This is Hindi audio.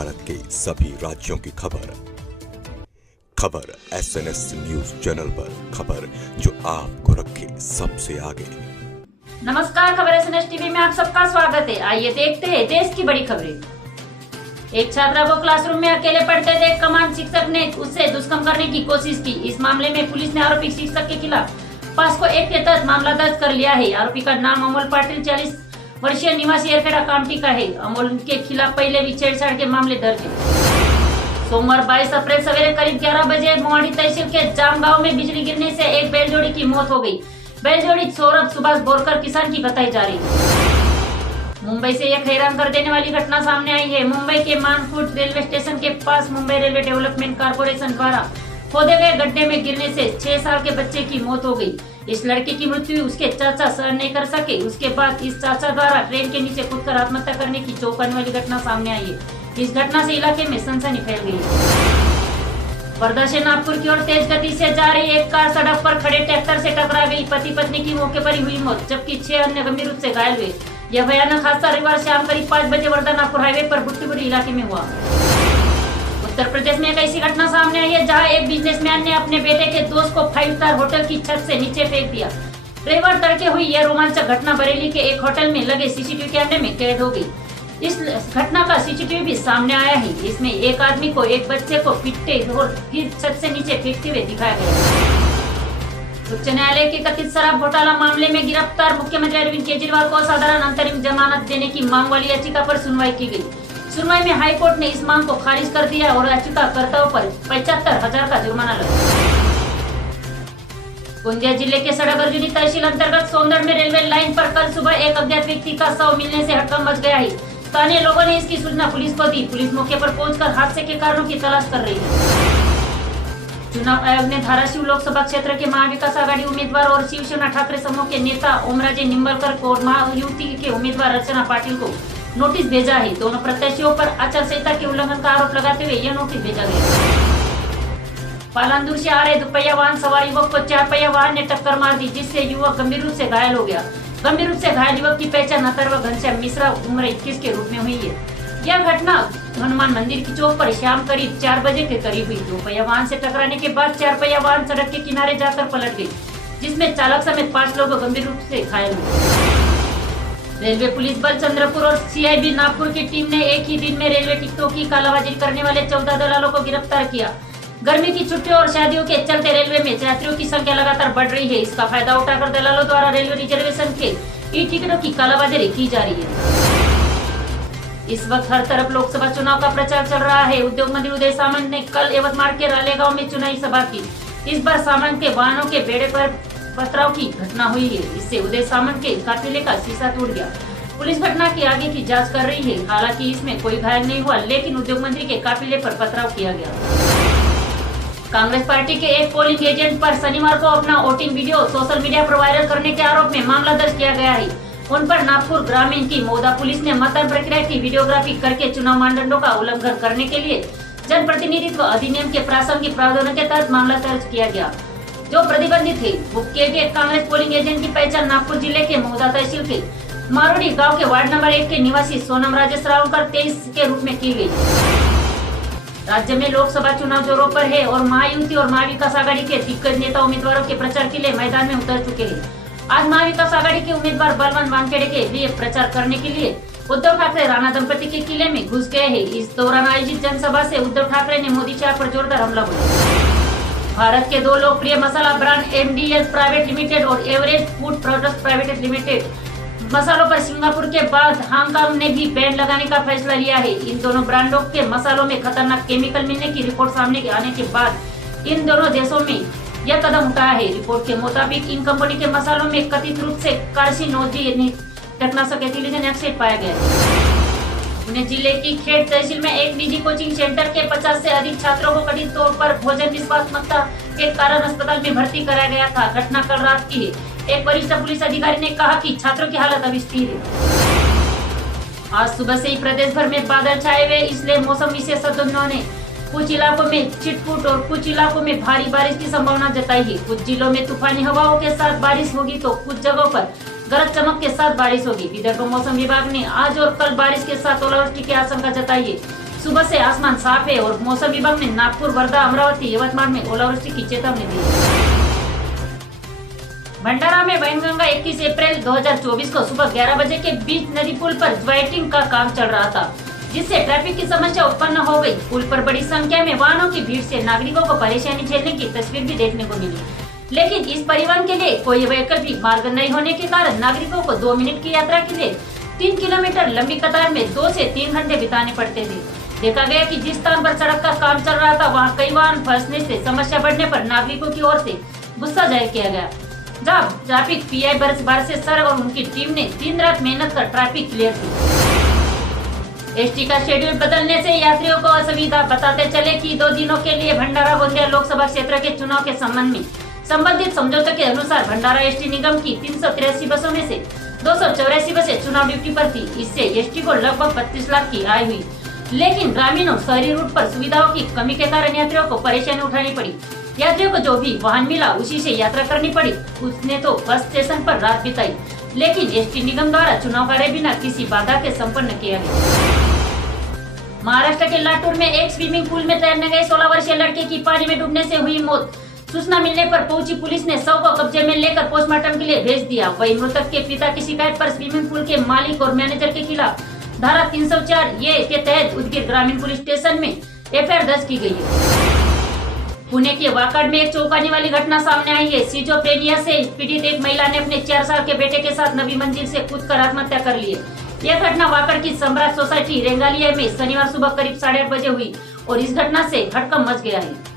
भारत के सभी राज्यों की खबर SNS न्यूज चैनल पर, खबर जो आपको रखे सबसे आगे। नमस्कार, खबर SNS टीवी में आप सबका स्वागत है। आइए देखते हैं देश की बड़ी खबरें। एक छात्रा को क्लासरूम में अकेले पढ़ते देख कमान शिक्षक ने उससे दुष्कर्म करने की कोशिश की। इस मामले में पुलिस ने आरोपी शिक्षक के खिलाफ पास्को एक्ट के तहत मामला दर्ज कर लिया है। आरोपी का नाम अमोल पाटिल 40 वर्षीय निवासी एरखेड़ा कामठी का है। अमोल के खिलाफ पहले भी छेड़छाड़ के मामले दर्ज है। सोमवार 22 अप्रैल सवेरे करीब 11 बजे मोहाड़ी तहसील के जाम गांव में बिजली गिरने से एक बैलजोड़ी की मौत हो गई। बैलजोड़ी सौरभ सुभाष बोरकर किसान की बताई जा रही है। मुंबई से एक हैरान कर देने वाली घटना सामने आई है। मुंबई के मानखुर्द रेलवे स्टेशन के पास मुंबई रेलवे डेवलपमेंट कॉर्पोरेशन द्वारा खोदे गए गड्ढे में गिरने से 6 साल के बच्चे की मौत हो गई। इस लड़के की मृत्यु उसके चाचा सहन नहीं कर सके। उसके बाद इस चाचा द्वारा ट्रेन के नीचे कूदकर आत्महत्या करने की चौंकाने वाली घटना सामने आई है। इस घटना से इलाके में सनसनी फैल गई। वर्धा से नागपुर की ओर तेज गति से जा रही एक कार सड़क पर खड़े ट्रैक्टर से टकरा गई। पति पत्नी की मौके पर ही हुई मौत, जबकि 6 अन्य गंभीर रूप से घायल हुए। यह भयानक हादसा रविवार शाम करीब 5 बजे वर्धा नागपुर हाईवे पर बुट्टीपुरी इलाके में हुआ। उत्तर प्रदेश में एक ऐसी घटना सामने आई है जहां एक बिजनेसमैन ने अपने बेटे के दोस्त को 5 स्टार होटल की छत से नीचे फेंक दिया। रविवार तड़के हुई यह रोमांचक घटना बरेली के एक होटल में लगे सीसीटीवी कैमरे में कैद हो गई। इस घटना का सीसीटीवी भी सामने आया है। इसमें एक आदमी को एक बच्चे को पीटते और फिर छत से नीचे फेंकते हुए दिखाया गया। उच्च न्यायालय के कथित शराब घोटाला मामले में गिरफ्तार मुख्यमंत्री अरविंद केजरीवाल को साधारण अंतरिम जमानत देने की मांग वाली याचिका पर सुनवाई की गई। सुनवाई में हाईकोर्ट ने इस मांग को खारिज कर दिया और याचिकाकर्ताओं पर 75,000 का जुर्माना लगाया। गोंदिया जिले के सड़क अर्जुनी तहसील अंतर्गत सोंदड़ में रेलवे लाइन पर कल सुबह एक अज्ञात व्यक्ति का शव मिलने से हड़कंप मच गया है। स्थानीय लोगों ने इसकी सूचना पुलिस को दी। पुलिस मौके पर पहुंचकर हादसे के कारणों की तलाश कर रही है। चुनाव आयोग ने धाराशिव लोकसभा क्षेत्र के महाविकास आघाड़ी उम्मीदवार और शिवसेना ठाकरे समूह के नेता ओमराजे निंबलकर को और महायुति के उम्मीदवार अर्चना पाटिल को नोटिस भेजा है। दोनों प्रत्याशियों पर आचार संहिता के उल्लंघन का आरोप लगाते हुए यह नोटिस भेजा गया। पालांदूर से आ रहे दुपहिया वाहन सवार युवक को 4 पहिया वाहन ने टक्कर मार दी, जिससे युवक गंभीर रूप से घायल हो गया। गंभीर रूप से घायल युवक की पहचान अथर्व घनश्याम मिश्रा उम्र 21 के रूप में हुई है। यह घटना हनुमान मंदिर की चौक पर शाम करीब 4 बजे के करीब हुई। 2 पहिया वाहन से टकराने के बाद 4 पहिया वाहन सड़क के किनारे जाकर पलट गई, जिसमें चालक समेत 5 लोग गंभीर रूप से घायल हुए। रेलवे पुलिस बल चंद्रपुर और CIB नागपुर की टीम ने एक ही दिन में रेलवे टिकटों की कालाबाजारी करने वाले 14 दलालों को गिरफ्तार किया। गर्मी की छुट्टियों और शादियों के चलते रेलवे में यात्रियों की संख्या लगातार बढ़ रही है। इसका फायदा उठाकर दलालों द्वारा रेलवे रिजर्वेशन के टिकटों की कालाबाजारी की जा रही है। इस वक्त हर तरफ लोकसभा चुनाव का प्रचार चल रहा है। उद्योग मंत्री उदय सामंत ने कल यवतमाल के रालेगांव में चुनावी सभा की। इस बार सामंत के वाहनों के बेड़े पर पथराव की घटना हुई है। इससे उदय सामंत के काफिले का शीशा टूट गया। पुलिस घटना की आगे की जांच कर रही है। हालांकि इसमें कोई घायल नहीं हुआ, लेकिन उद्योग मंत्री के काफिले पर पथराव किया गया। कांग्रेस पार्टी के एक पोलिंग एजेंट पर शनिवार को अपना वोटिंग वीडियो सोशल मीडिया पर वायरल करने के आरोप में मामला दर्ज किया गया है। उन पर नागपुर ग्रामीण की मौदा पुलिस ने मतदान प्रक्रिया की वीडियोग्राफी करके चुनाव मानदंडों का उल्लंघन करने के लिए जनप्रतिनिधित्व अधिनियम के प्रासंगिक प्रावधानों के तहत मामला दर्ज किया गया, जो प्रतिबंधित है। बुक किए गए कांग्रेस पोलिंग एजेंट की पहचान नागपुर जिले के मौदा तहसील के मारोड़ी गाँव के वार्ड नंबर 1 के निवासी सोनम राजेश रावकर 23 के रूप में की गयी। राज्य में लोकसभा चुनाव जोरों पर है और महायुति और महाविकास आघाड़ी के दिग्गज नेता उम्मीदवारों के प्रचार के लिए मैदान में उतर चुके हैं। आज महाविकास आघाड़ी के उम्मीदवार बलवंत वानखेड़े के लिए प्रचार करने के लिए उद्धव ठाकरे राणा दंपति के किले में घुस गए हैं। इस दौरान आयोजित जनसभा से उद्धव ठाकरे ने मोदी शाह पर जोरदार हमला बोला। भारत के 2 लोकप्रिय मसाला ब्रांड MDS प्राइवेट लिमिटेड और average food products private limited मसालों पर सिंगापुर के बाद हांगकांग ने भी बैन लगाने का फैसला लिया है। इन दोनों ब्रांडों के मसालों में खतरनाक केमिकल मिलने की रिपोर्ट सामने आने के बाद इन दोनों देशों में यह कदम उठाया है। रिपोर्ट के मुताबिक इन कंपनी के मसालों में कथित रूप से कार्सिनोजेनिक कीटनाशक एथिलीन ऑक्साइड पाया गया है। पुणे जिले की खेड़ तहसील में एक निजी कोचिंग सेंटर के 50 से अधिक छात्रों को कथित तौर पर भोजन निष्पादकता के कारण अस्पताल में भर्ती कराया गया था। घटना कल रात की है। एक वरिष्ठ पुलिस अधिकारी ने कहा कि छात्रों की हालत अभी स्थिर है। आज सुबह से ही प्रदेश भर में बादल छाए हुए, इसलिए मौसम विशेषज्ञों ने कुछ इलाकों में छिटपुट और कुछ इलाकों में भारी बारिश की संभावना जताई है। कुछ जिलों में तूफानी हवाओं के साथ बारिश होगी तो कुछ जगहों पर गरज चमक के साथ बारिश होगी। विदर्भ मौसम विभाग ने आज और कल बारिश के साथ ओलावृष्टि की आशंका जताई है। सुबह से आसमान साफ है और मौसम विभाग ने नागपुर, वर्धा, अमरावती, यवतमाल में ओलावृष्टि की चेतावनी दी है। भंडारा में वैनगंगा 21 अप्रैल 2024 को सुबह 11 बजे के बीच नदी पुल पर ज्वाइंटिंग का काम चल रहा था, जिससे ट्रैफिक की समस्या उत्पन्न हो गई। पुल पर बड़ी संख्या में वाहनों की भीड़ से नागरिकों को परेशानी झेलने की तस्वीर भी देखने को मिली, लेकिन इस परिवहन के लिए कोई वैकल्पिक मार्ग नहीं होने के कारण नागरिकों को 2 मिनट की यात्रा के लिए 3 किलोमीटर लंबी कतार में 2 से 3 घंटे बिताने पड़ते थे। देखा गया कि जिस स्थान पर सड़क का काम चल रहा था, वहाँ कई वाहन फंसने से समस्या बढ़ने पर नागरिकों की ओर से गुस्सा जाहिर किया गया। जब ट्रैफिक पीआई बरसे सर और उनकी टीम ने दिन रात मेहनत कर ट्रैफिक क्लियर की। एसटी का शेड्यूल बदलने से यात्रियों को असुविधा, बताते चले कि 2 दिनों के लिए भंडारा गोंदिया लोकसभा क्षेत्र के चुनाव के संबंध में संबंधित समझौते के अनुसार भंडारा एसटी निगम की 383 बसों में से 284 बसें चुनाव ड्यूटी पर थी। इससे एसटी को लगभग 25 लाख की आय हुई, लेकिन ग्रामीण और शहरी रूट पर सुविधाओं की कमी के कारण यात्रियों को परेशानी उठानी पड़ी। यात्रियों को जो भी वाहन मिला उसी से यात्रा करनी पड़ी। उसने तो बस स्टेशन पर रात बिताई, लेकिन एसटी निगम द्वारा चुनाव कार्य बिना किसी बाधा के संपन्न किया गया। महाराष्ट्र के लातूर में एक स्विमिंग पूल में तैरने गए 16 वर्षीय लड़के की पानी में डूबने से हुई मौत। सूचना मिलने पर पहुंची पुलिस ने शव को कब्जे में लेकर पोस्टमार्टम के लिए भेज दिया। वहीं मृतक के पिता की शिकायत पर स्विमिंग पूल के मालिक और मैनेजर के खिलाफ धारा 304 ए के तहत उदगीर ग्रामीण पुलिस स्टेशन में एफआईआर दर्ज की गई है। पुणे के वाकड़ में एक चौंकाने वाली घटना सामने आई है। सिजोफ्रेनिया से पीड़ित एक महिला ने अपने 4 साल के बेटे के साथ 9वीं मंजिल से कूदकर आत्महत्या कर ली है। यह घटना वाकड़ की सम्राट सोसाइटी रेंगालिया में शनिवार सुबह करीब 8:30 बजे हुई और इस घटना से हड़कंप मच गया है।